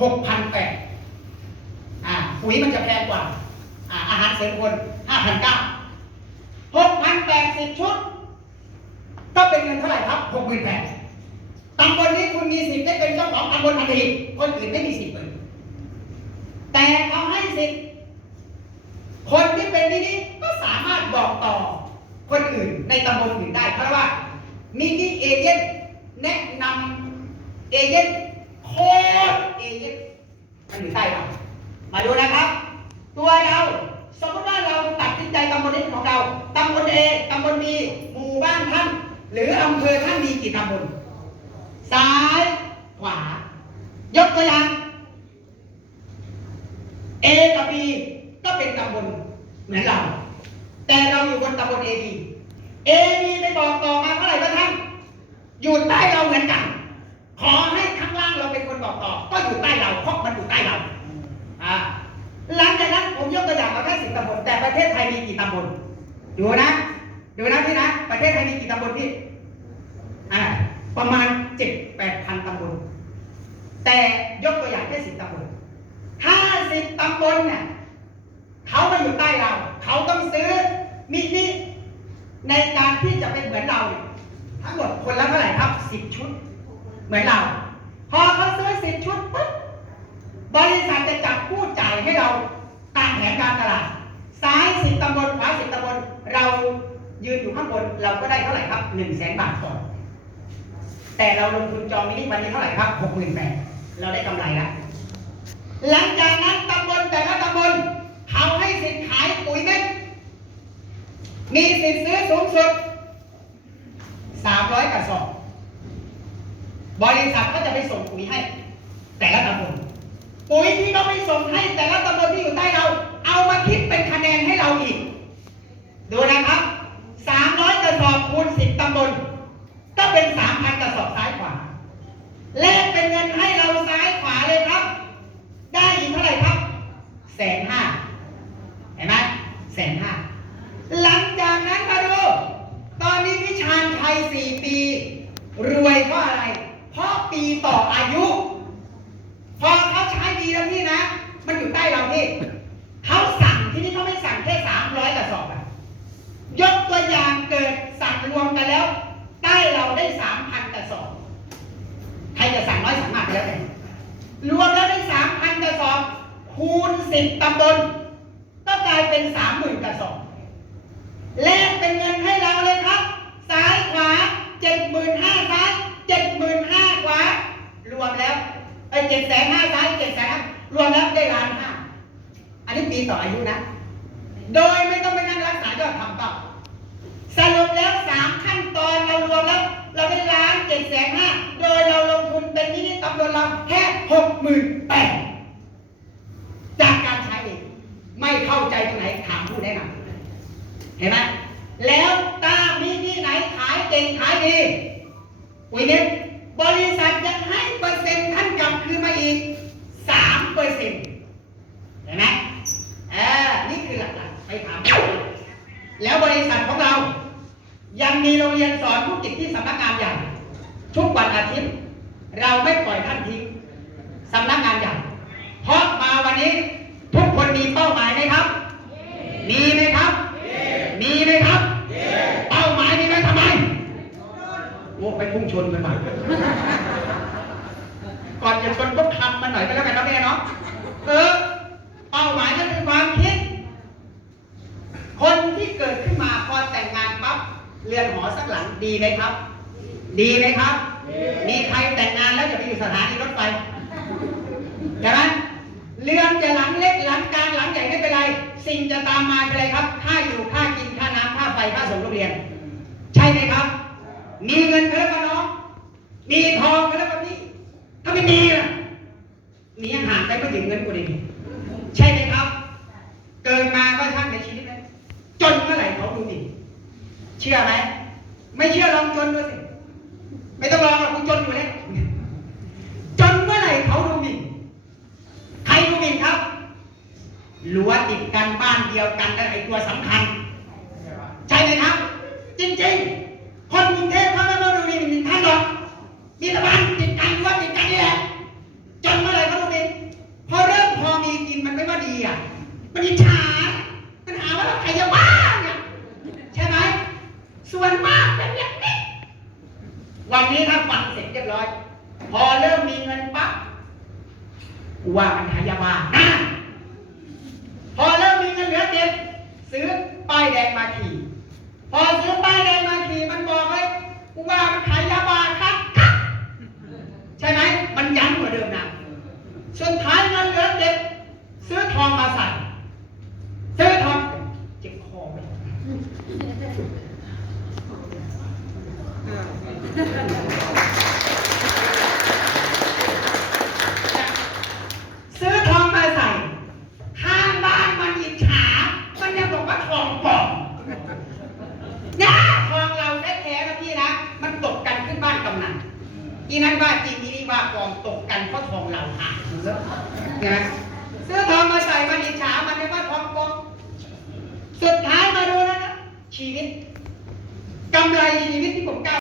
หกพันแปดอ่าปุ๋ยมันจะแพงกว่า อ่าอาหารเสริมคนห้าพันเก้าหกพันแปดสิบชุด ก็เป็นเงินเท่าไหร่ครับหกหมื่นแปดตำบลนี้คุณมีสิทธิ์ได้เป็นเจ้าของตำบลทันทีคนอื่นไม่มีสิทธิ์เลยแต่เขาให้สิทธิ์คนที่เป็นที่นี้ก็สามารถบอกต่อคนอื่นในตำบลอื่นได้ เพราะว่ามีที่เอเจนต์แนะนำเอเจนต์โค้ดเอเจนต์มันอยู่ใต้เรามาดูนะครับ ตัวเรา สมมติว่าเราตัดสินใจตำบลนี้ของเราตำบลเอตำบลบีหมู่บ้านท่าน หรืออำเภอท่านมีกี่ตำบลซ้ายขวายกตัวอย่างเอกับบีก็เป็นตำบลเหมือนเรา แต่เราอยู่บนตำบลเอบีเอบีไปบอกต่อมาเมื่อไหร่ก็ท่านอยู่ใต้เราเหมือนกัน ขอให้ข้างล่างเราเป็นคนบอ ก็อยู่ใต้เราเพราะมันอยู่ใต้เราอ่าหลังจากนั้นผมยกตัวอย่างมาแค่สิบตำบลแต่ประเทศไทยมีกี่ตำบลดูนะดูนะพี่นะประเทศไทยมีกี่ตำบลพี่อ่าประมาณเจ็ดแปดพันตำบลแต่ยกตัวอย่างแค่สิบตำบลห้าสิบตำบลเนี่ยเขามาอยู่ใต้เรา เขาต้องซื้อมินิในการที่จะเป็นเหมือนเรา ทั้งหมดคนละเท่าไหร่ครับสิบชุด เหมือนเรา พอเขาซื้อสิบชุดปุ๊บบริษัทจะจับผู้จ่ายให้เราตามแผนการตลาด ซ้ายสิบตำบลขวาสิบตำบลเรายืนอยู่ข้างบนเราก็ได้เท่าไหร่ครับหนึ่งแสนบาทก่อนแต่เราลงทุนจองมินิวันนี้เท่าไหร่ครับหกหมื่นแปดเราได้กำไรแล้วหลังจากนั้นตำบลแต่ละตำบลเขาให้สิทธิ์ขายปุ๋ยเม็ดมีสิทธิ์ซื้อสูงสุดสามร้อยกระสอบ บริษัทก็จะไปส่งปุ๋ยให้ แต่ละตำบลปุ๋ยที่เขาไปส่งให้แต่ละตำบลที่อยู่ใต้เรา เอามาคิดเป็นคะแนนให้เราอีก ดูนะครับ300กระสอบคูณ10ตำบล ก็เป็น3,000กระสอบซ้ายขวาแลกเป็นเงินให้เราซ้ายขวาเลยครับ ได้อีกเท่าไหร่ครับแสนห้าเห็นไหมแสนห้าหลังจากนั้นมาดู ตอนนี้พิชานชัย4ปี รวยเพราะอะไร เพราะปีต่ออายุ พอเขาใช้ ดีแล้วพี่นะ มันอยู่ใต้เราพี่เขาสั่งที่นี่เขาไม่สั่งแค่สามร้อยกระสอบอะยกตัวอย่างเกิดสั่งรวมกันแล้ว ใต้เราได้สามพันกระสอบใครจะสั่งน้อยสั่งมากไปแล้วแต่รวมแล้วได้สามพันกระสอบคูณสิบตำบลก็กลายเป็นสามหมื่นกระสอบแลกเป็นเงินให้เราเลยครับ ซ้ายขวาเจ็ดหมื่นห้าซ้ายเจ็ดหมื่นห้าขวา รวมแล้วไอ้เจ็ดแสนห้าซ้ายเจ็ดแสนรวมแล้วได้ล้านห้า อันนี้ปีต่ออายุนะ โดยไม่ต้องไปนั่ ราทำเปล่าสรุปแล้วสามขั้นตอนเรารวมแล้ว เราได้ล้านเจ็ดแสนห้าโดยเราลงทุนเป็นนิติตำบลเราแค่หกหมื่นแปดจากการใช้เองไม่เข้าใจตรงไหนถามผู้แนะนำเห็นไหมแล้วตามีที่ไหนขายเก่งขายดีปุ๋ยเน็ตบริษัทยังให้เปอร์เซ็นต์ท่านกลับคืนมาอีกสามเปอร์เซ็นต์เห็นไหมเออนี่คือหลักๆไปถามผู้บริหารแล้วบริษัทของเรา ยังมีโรงเรียนสอนผู้ติดที่สำนักงานใหญ่ ทุกวันอาทิตย์เราไม่ปล่อยท่านทิ้งสำนักงานใหญ่ เพราะมาวันนี้ทุกคนมีเป้าหมายไหมครับ มีไหมครับ มีไหมครับ เป้าหมายมีไหมทำไมโอ้ไปพุ่งชนกันหน่อยก่อนจะชนก็ทำมันหน่อยก็แล้วกันนะแม่เนาะ เออ เป้าหมายก็คือความคิด คนที่เกิดขึ้นมาพอแต่งงานปั๊บเรือนหอสักหลังดีไหมครับ ดีไหมครับ มีใครแต่งงานแล้วจะไปอยู่สถานีรถไฟใช่ไหมเรือนจะหลังเล็กหลังกลางหลังใหญ่ไม่เป็นไร สิ่งจะตามมาเป็นอะไรครับ ค่าอยู่ค่ากินค่าน้ำค่าไฟค่าส่งโรงเรียน ใช่ไหมครับ มีเงินก็แล้วกันน้อง มีทองก็แล้วกันพี่ถ้าไม่มีล่ะมีอาหารไปไม่ถึงเงินกูดีใช่ไหมครับ เกิดมาก็ช่างในชีวิตนะจนเมื่อไหร่เขาดูดิเชื่อไหมไม่เชื่อลองจนดูสิ ไม่ต้องลองหรอกคุณจนอยู่แล้วจนเมื่อไหร่เขาดูหมิ่นใครดูหมิ่นครับรั้วติดกันบ้านเดียวกันนั่ไอตัวสำคัญ ใช่ไหมครับ จริงๆ คนกรุงเทพเขาไม่มาดูหมิ่นท่านหรอกมีแต่บ้านติดกันรั้วติดกันนี่แหละจนเมื่อไหร่เขาดูหมิ่นนมันไม่ว่าดีอะมันอิจฉา มันหาว่าเราใครจะบ้าเนี่ย ใช่ไหม ส่วนมากเป็นอย่างนี้ วันนี้ถ้าฟังเสร็จเรียบร้อย พอเริ่มมีเงินปั๊บกูว่ามันหายาบ้านะพอเริ่มมีเงินเหลือเก็บซื้อป้ายแดงมาขี่ พอซื้อป้ายแดงมาขี่มันบอกเลยกูว่ามันขายยาบ้าครับใช่ไหมมันย้ำกว่าเดิมนะสุดท้ายเงินเหลือเก็บซื้อทองมาใส่ซื้อทองเจ็บคอไป ซื้อทองมาใส่ ข้างบ้านมันอิจฉา มันยังบอกว่าทองปลอมนะทองเราแท้ๆนะพี่นะ มันตกกันขึ้นบ้านกำนันอีนั้นว่าจริงอีนี่ว่าปลอมตกกันเพราะทองเราหายนะซื้อทองมาใส่มันอิจฉา มันยังว่าทองปลอมสุดท้ายมาดูแล้วนะชีวิตำไรชีวิตที่ผมก้าว